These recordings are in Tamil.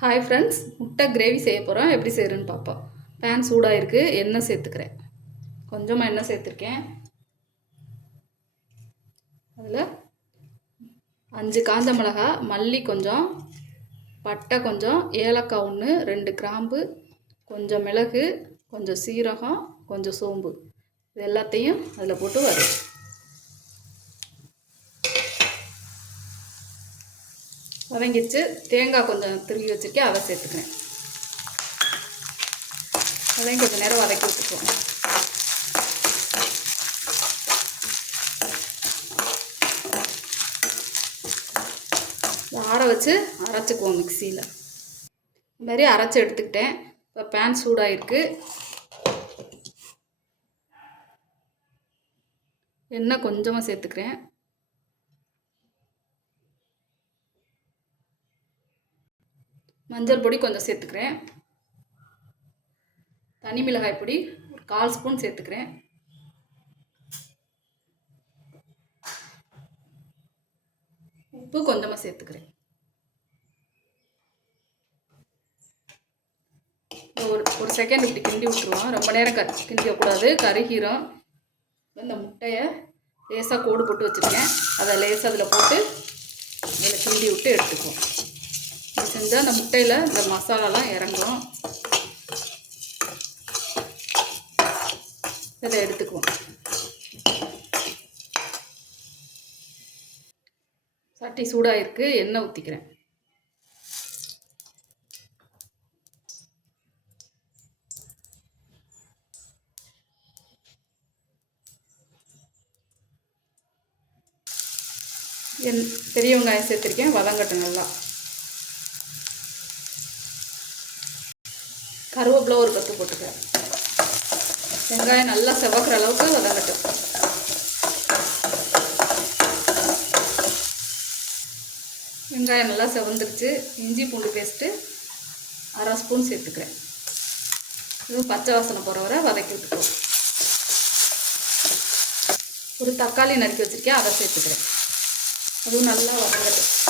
ஹாய் ஃப்ரெண்ட்ஸ் முட்டை கிரேவி செய்ய போகிறோம் எப்படி செய்கிறேன்னு பார்ப்போம். பேன் சூடாக இருக்குது எண்ணெய் சேர்த்துக்கிறேன். கொஞ்சமாக எண்ணெய் சேர்த்துருக்கேன். அதில் அஞ்சு காஞ்ச மிளகா மல்லி கொஞ்சம் பட்டை கொஞ்சம் ஏலக்காய் ஒன்று ரெண்டு கிராம்பு கொஞ்சம் மிளகு கொஞ்சம் சீரகம் கொஞ்சம் சோம்பு. இது எல்லாத்தையும் அதில் போட்டு வரும் வதங்கிச்சு தேங்காய் கொஞ்சம் திருவி வச்சுருக்கேன். அதை சேர்த்துக்கிறேன். அதையும் கொஞ்சம் நேரம் வதக்கி விட்டுக்குவோம் ஆற வச்சு அரைச்சிக்குவோம் மிக்சியில். இந்த மாதிரி அரைச்சி எடுத்துக்கிட்டேன். இப்போ பேன் சூடாகிருக்கு எண்ணெய் கொஞ்சமாக சேர்த்துக்கிறேன். மஞ்சள் பொடி கொஞ்சம் சேர்த்துக்கிறேன். தனி மிளகாய் பொடி ஒரு கால் ஸ்பூன் சேர்த்துக்கிறேன். உப்பு கொஞ்சமாக சேர்த்துக்கிறேன். ஒரு ஒரு செகண்ட் இப்படி கிண்டி விட்டுருவோம் ரொம்ப நேரம் க கிண்டிக்கக்கூடாது கருகீரம் இந்த முட்டையை லேசாக கோடு போட்டு வச்சுருக்கேன். அதை லேசாக அதில் போட்டு அதில் கிண்டி விட்டு எடுத்துக்குவோம். இது செஞ்சால் அந்த முட்டையில் இந்த மசாலாலாம் இறங்கும். இதை எடுத்துக்குவோம். சட்டி சூடாக இருக்குது எண்ணெய் ஊற்றிக்கிறேன் என் பெரிய வெங்காயம் சேர்த்துருக்கேன் வதங்கட்டும் நல்லா. கருவேப்பிலை ஒரு கத்து போட்டுக்கிறேன் வெங்காயம் நல்லா செவக்கிற அளவுக்கு வதங்கட்டும். வெங்காயம் நல்லா செவந்துருச்சு. இஞ்சி பூண்டு பேஸ்ட்டு அரை ஸ்பூன் சேர்த்துக்கிறேன். இது பச்சை வாசனை போகிற வரை வதக்கி விட்டுக்குவோம் ஒரு தக்காளி நறுக்கி வச்சுருக்கேன் அதை சேர்த்துக்கிறேன். அதுவும் நல்லா வதங்கட்டும்.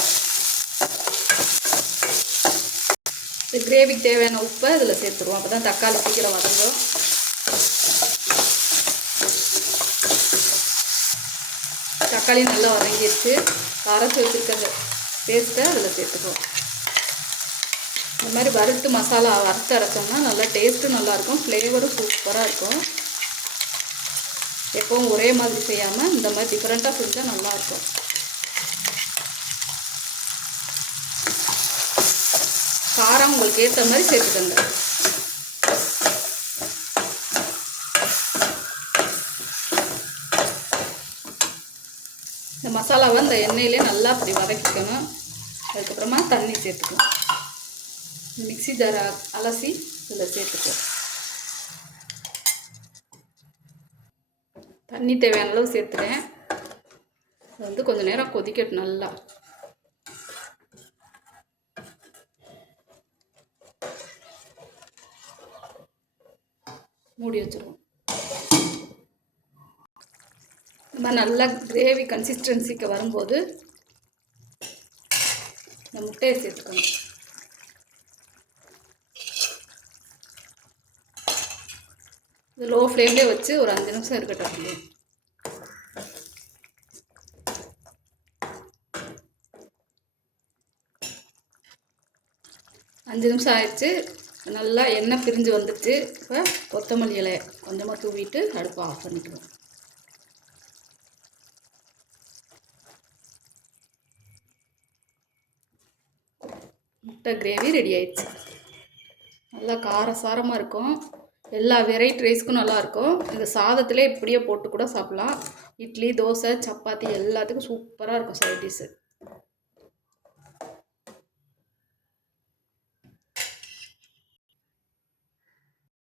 இது கிரேவிக்கு தேவையான உப்பை இதில் சேர்த்துருவோம். அப்போ தான் தக்காளி சீக்கிரம் வதங்கும். தக்காளி நல்லா வதங்கிடுச்சு அரைச்சி வச்சுருக்க பேஸ்ட்டை அதில் சேர்த்துக்குவோம். இந்த மாதிரி வறுத்து மசாலா வறுத்து அரைச்சோம்னா நல்லா டேஸ்ட்டும் நல்லாயிருக்கும் ஃப்ளேவரும் சூப்பராக இருக்கும். எப்பவும் ஒரே மாதிரி செய்யாமல் இந்த மாதிரி டிஃப்ரெண்ட்டாக செஞ்சால் நல்லாயிருக்கும் காரம் உங்களுக்கு ஏற்ற மாதிரி சேர்த்துக்கோங்க. இந்த மசாலாவை இந்த எண்ணெயிலே நல்லா அப்படி வதக்கிக்கணும். அதுக்கப்புறமா தண்ணி சேர்த்துக்கணும். மிக்சி ஜார அலசி இதில் சேர்த்துக்குவோம் தண்ணி தேவையான அளவு சேர்த்துறேன். அது வந்து கொஞ்சம் நேரம் கொதிக்கட்டும் நல்லா. மூடி வச்சிருவோம். இந்த மாதிரி நல்லா கிரேவி கன்சிஸ்டன்சிக்கு வரும்போது இந்த முட்டையை சேர்த்துக்கணும். இது லோ ஃப்ளேம்லேயே வச்சு ஒரு அஞ்சு நிமிஷம் இருக்கட்டும் அப்படியே அஞ்சு நிமிஷம் ஆயிடுச்சு. நல்லா எண்ணெய் பிரிஞ்சு வந்துடுச்சு இப்போ கொத்தமல்லி இலை கொஞ்சமாக தூவிட்டு அடுப்பை ஆஃப் பண்ணிக்குவோம் முட்டை கிரேவி ரெடி ஆயிடுச்சு. நல்லா காரசாரமாக இருக்கும். எல்லா வெரைட்டி ரைஸ்க்கும் நல்லாயிருக்கும் இந்த சாதத்திலே இப்படியே போட்டு கூட சாப்பிட்லாம். இட்லி தோசை சப்பாத்தி எல்லாத்துக்கும் சூப்பராக இருக்கும் சைட் டிஷ்ஷு